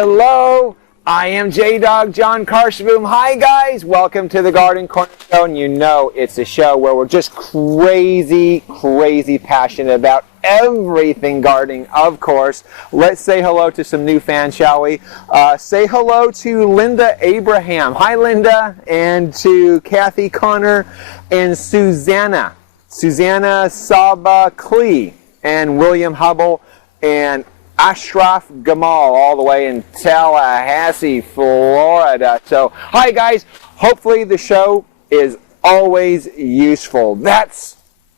Hello, I am J-Dog John Karshboom. Hi guys, welcome to the Garden Corner Show, and you know it's a show where we're just crazy passionate about everything gardening, of course. Let's say hello to some new fans, shall we? Say hello to Linda Abraham. Hi Linda, and to Kathy Connor and Susanna Saba Klee and William Hubble and Ashraf Gamal all the way in Tallahassee, Florida. So, hi guys. Hopefully the show is always useful. That's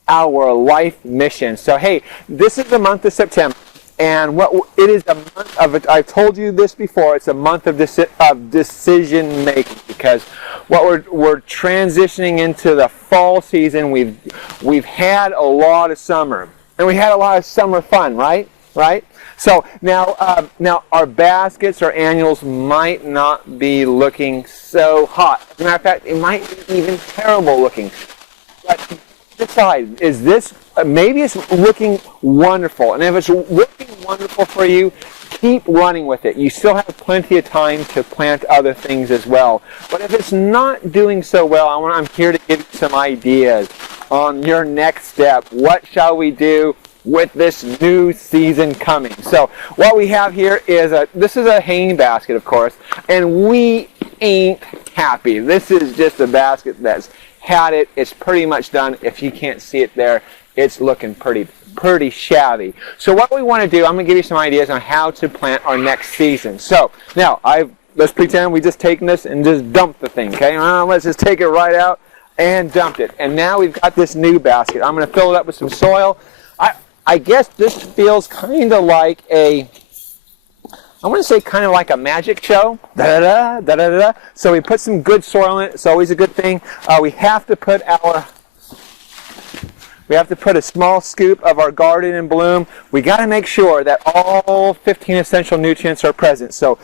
our life mission. So, hey, this is the month of September, and it is a month of, I've told you this before, it's a month of decision making, because what we're transitioning into the fall season. We've had a lot of summer, and we had a lot of summer fun, right? So now our baskets or annuals might not be looking so hot. As a matter of fact, it might be even terrible looking. But decide, is this, maybe it's looking wonderful. And if it's looking wonderful for you, keep running with it. You still have plenty of time to plant other things as well. But if it's not doing so well, I'm here to give you some ideas on your next step. What shall we do with this new season coming? So what we have here is this is a hanging basket, of course, and we ain't happy. This is just a basket that's had it. It's pretty much done. If you can't see it there, it's looking pretty shabby. So what we want to do, I'm going to give you some ideas on how to plant our next season. So now let's pretend we just taken this and just dumped the thing. Okay, let's just take it right out and dumped it. And now we've got this new basket. I'm going to fill it up with some soil. I guess this feels kind of like I want to say kind of like a magic show. Da-da-da. So we put some good soil in it. It's always a good thing. We have to put a small scoop of our Garden in Bloom. We got to make sure that all 15 essential nutrients are present. So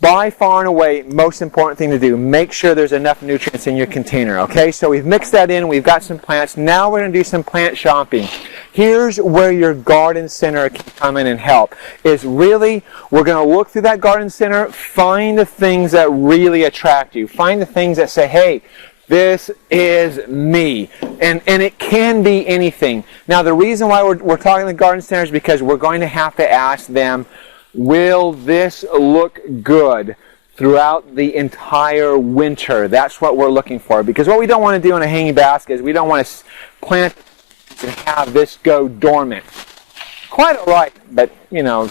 by far and away, most important thing to do, make sure there's enough nutrients in your container, okay? So we've mixed that in, we've got some plants. Now we're going to do some plant shopping. Here's where your garden center can come in and help. We're going to look through that garden center, find the things that really attract you. Find the things that say, hey, this is me. And it can be anything. Now the reason why we're talking the garden center is because we're going to have to ask them, will this look good throughout the entire winter? That's what we're looking for. Because what we don't want to do in a hanging basket is we don't want to plant and have this go dormant. Quite all right, but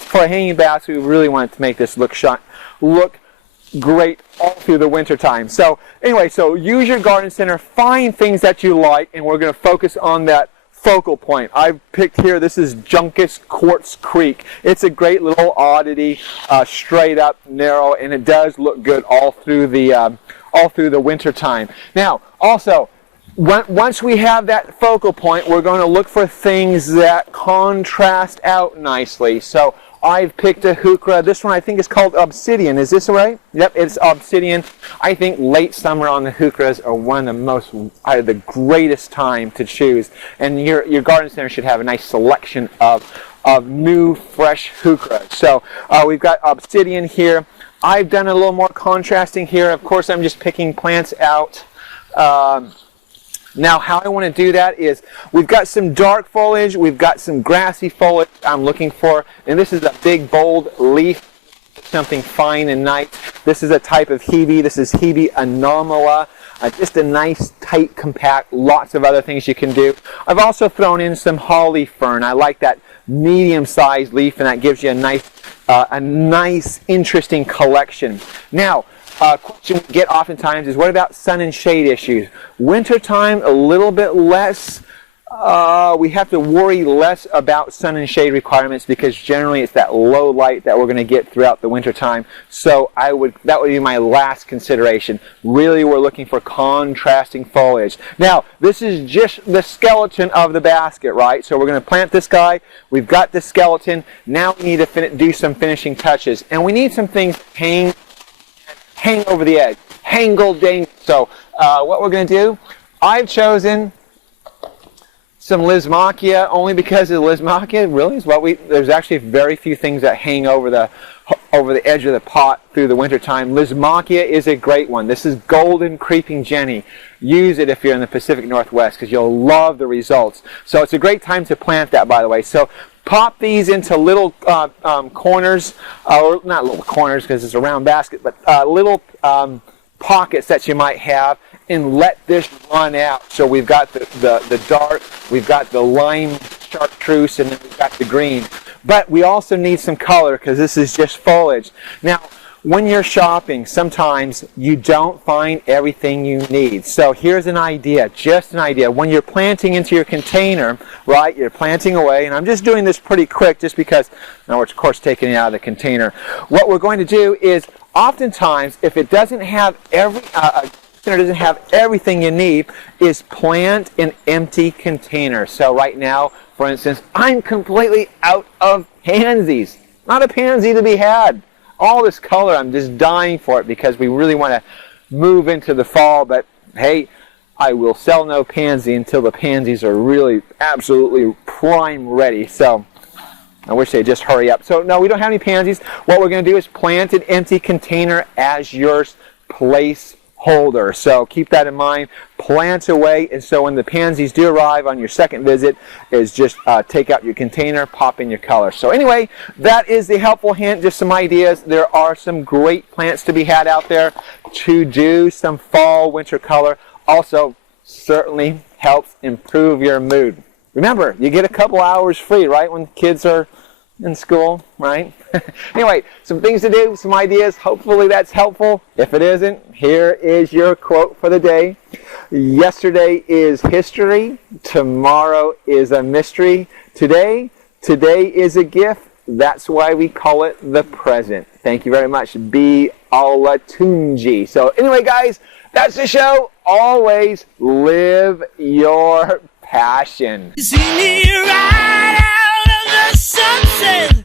for a hanging basket, we really want to make this look great all through the winter time. So anyway, so use your garden center, find things that you like, and we're going to focus on that focal point. I've picked here, this is Juncus Quartz Creek. It's a great little oddity, straight up, narrow, and it does look good all through the winter time. Now, also, once we have that focal point, we're going to look for things that contrast out nicely. So I've picked a heuchera. This one I think is called Obsidian. Is this right? Yep, it's Obsidian. I think late summer on the heucheras are one of the greatest time to choose. And your garden center should have a nice selection of new, fresh heucheras. So we've got Obsidian here. I've done a little more contrasting here. Of course, I'm just picking plants out. Now, how I want to do that is we've got some dark foliage, we've got some grassy foliage I'm looking for, and this is a big, bold leaf, something fine and nice. This is a type of Hebe. This is Hebe anomala. Just a nice, tight, compact, lots of other things you can do. I've also thrown in some holly fern. I like that medium-sized leaf, and that gives you a nice, interesting collection. Now, question we get oftentimes is, what about sun and shade issues? Wintertime, a little bit less. We have to worry less about sun and shade requirements because generally it's that low light that we're going to get throughout the wintertime. So that would be my last consideration. Really, we're looking for contrasting foliage. Now, this is just the skeleton of the basket, right? So we're going to plant this guy. We've got the skeleton. Now we need to do some finishing touches. And we need some things hang over the edge. Hangle-dangle. So what we're going to do, I've chosen some Lismachia only because of Lismachia really is what there's actually very few things that hang over the over the edge of the pot through the wintertime. Lysmachia is a great one. This is golden creeping Jenny. Use it if you're in the Pacific Northwest because you'll love the results. So it's a great time to plant that, by the way. So pop these into little corners, or not little corners because it's a round basket, but little pockets that you might have, and let this run out. So we've got the dark, we've got the lime chartreuse, and then we've got the green. But we also need some color because this is just foliage. Now, when you're shopping, sometimes you don't find everything you need. So here's an idea, just an idea. When you're planting into your container, right, you're planting away, and I'm just doing this pretty quick just because, now we're of course taking it out of the container. What we're going to do is, oftentimes, if it doesn't have doesn't have everything you need, is plant an empty container. So right now, for instance, I'm completely out of pansies. Not a pansy to be had. All this color, I'm just dying for it because we really want to move into the fall. But hey, I will sell no pansy until the pansies are really absolutely prime ready. So I wish they'd just hurry up. So no, we don't have any pansies. What we're going to do is plant an empty container as your place holder. So keep that in mind. Plant away, and so when the pansies do arrive on your second visit, is just take out your container, pop in your color. So anyway, that is the helpful hint, just some ideas. There are some great plants to be had out there to do some fall, winter color. Also, certainly helps improve your mood. Remember, you get a couple hours free, right, when kids are in school, right? Anyway, some things to do, some ideas. Hopefully that's helpful. If it isn't, here is your quote for the day. Yesterday is history. Tomorrow is a mystery. Today is a gift. That's why we call it the present. Thank you very much. Be Olatunji. So anyway, guys, that's the show. Always live your passion. See me right out of the sunset.